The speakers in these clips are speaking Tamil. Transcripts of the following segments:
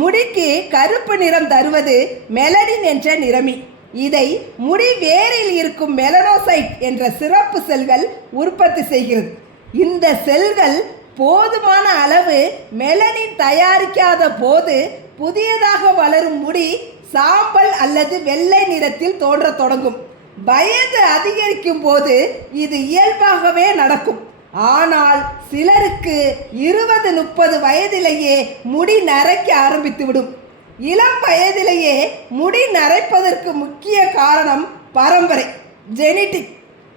முடிக்கு கருப்பு நிறம் தருவது மெலனின் என்ற நிறமி. இதை முடி வேரில் இருக்கும் மெலனோசைட் என்ற சிறப்பு செல்கள் உற்பத்தி செய்கிறது. இந்த செல்கள் போதுமான அளவு மெலனின் தயாரிக்காத போது புதியதாக வளரும் முடி சாம்பல் அல்லது வெள்ளை நிறத்தில் தோன்றத் தொடங்கும். வயது அதிகரிக்கும் போது இது இயல்பாகவே நடக்கும். ஆனால் சிலருக்கு 20-30 வயதிலேயே முடி நரைக்க ஆரம்பித்துவிடும். இளம் வயதிலேயே முடி நரைப்பதற்கு முக்கிய காரணம் பரம்பரை, ஜெனட்டிக்.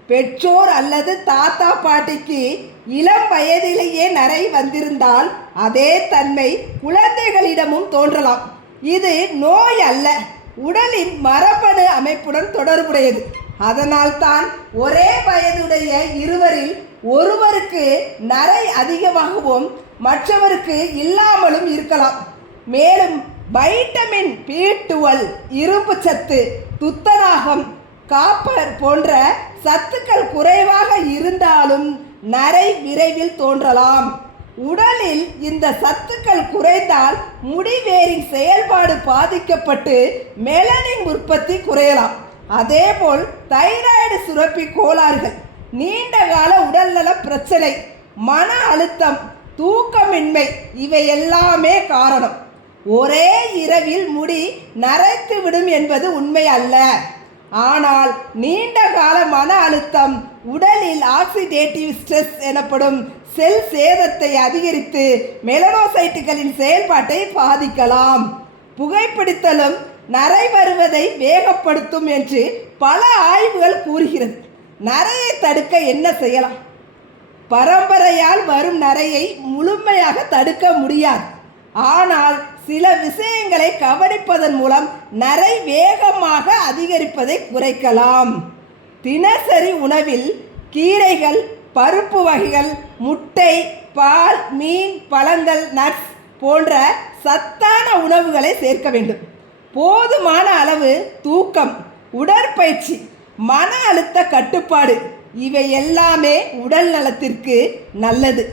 பெற்றோர் அல்லது தாத்தா பாட்டிக்கு இளம் வயதிலேயே நரை வந்திருந்தால் அதே தன்மை குழந்தைகளிடமும் தோன்றலாம். இது நோய் அல்ல, உடலின் மரபணு அமைப்புடன் தொடர்புடையது. அதனால்தான் ஒரே வயதுடைய இருவரில் ஒருவருக்கு நரை அதிகமாகவும் மற்றவருக்கு இல்லாமலும் இருக்கலாம். மேலும் வைட்டமின் B12, இரும்பு சத்து, துத்தநாகம், காப்பர் போன்ற சத்துக்கள் குறைவாக இருந்தாலும் நரை விரைவில் தோன்றலாம். உடலில் இந்த சத்துக்கள் குறைந்தால் முடிவேரின் செயல்பாடு பாதிக்கப்பட்டு மெலனின் உற்பத்தி குறையலாம். அதேபோல் தைராய்டு சுரப்பி கோளாறுகள், நீண்டகால உடல்நல பிரச்சனை, மன அழுத்தம், தூக்கமின்மை இவை எல்லாமே காரணம். ஒரே இரவில் முடி நரைத்து விடும் என்பது உண்மை அல்ல. ஆனால் நீண்ட கால மன அழுத்தம் உடலில் ஆக்சிடேட்டிவ் ஸ்ட்ரெஸ் எனப்படும் செல் சேதத்தை அதிகரித்து மெலனோசைட்டுகளின் செயல்பாட்டை பாதிக்கலாம். புகைப்பிடித்தலும் நரை வருவதை வேகப்படுத்தும் என்று பல ஆய்வுகள் கூறுகிறது. நரையை தடுக்க என்ன செய்யலாம்? பரம்பரையால் வரும் நரையை முழுமையாக தடுக்க முடியாது. ஆனால் சில விஷயங்களை கவனிப்பதன் மூலம் நரை வேகமாக அதிகரிப்பதை குறைக்கலாம். தினசரி உணவில் கீரைகள், பருப்பு வகைகள், முட்டை, பால், மீன், பழங்கள், நட்ஸ் போன்ற சத்தான உணவுகளை சேர்க்க வேண்டும். போதுமான அளவு தூக்கம், உடற்பயிற்சி, மன அழுத்த கட்டுப்பாடு இவை எல்லாமே உடல் நலத்திற்கு நல்லது.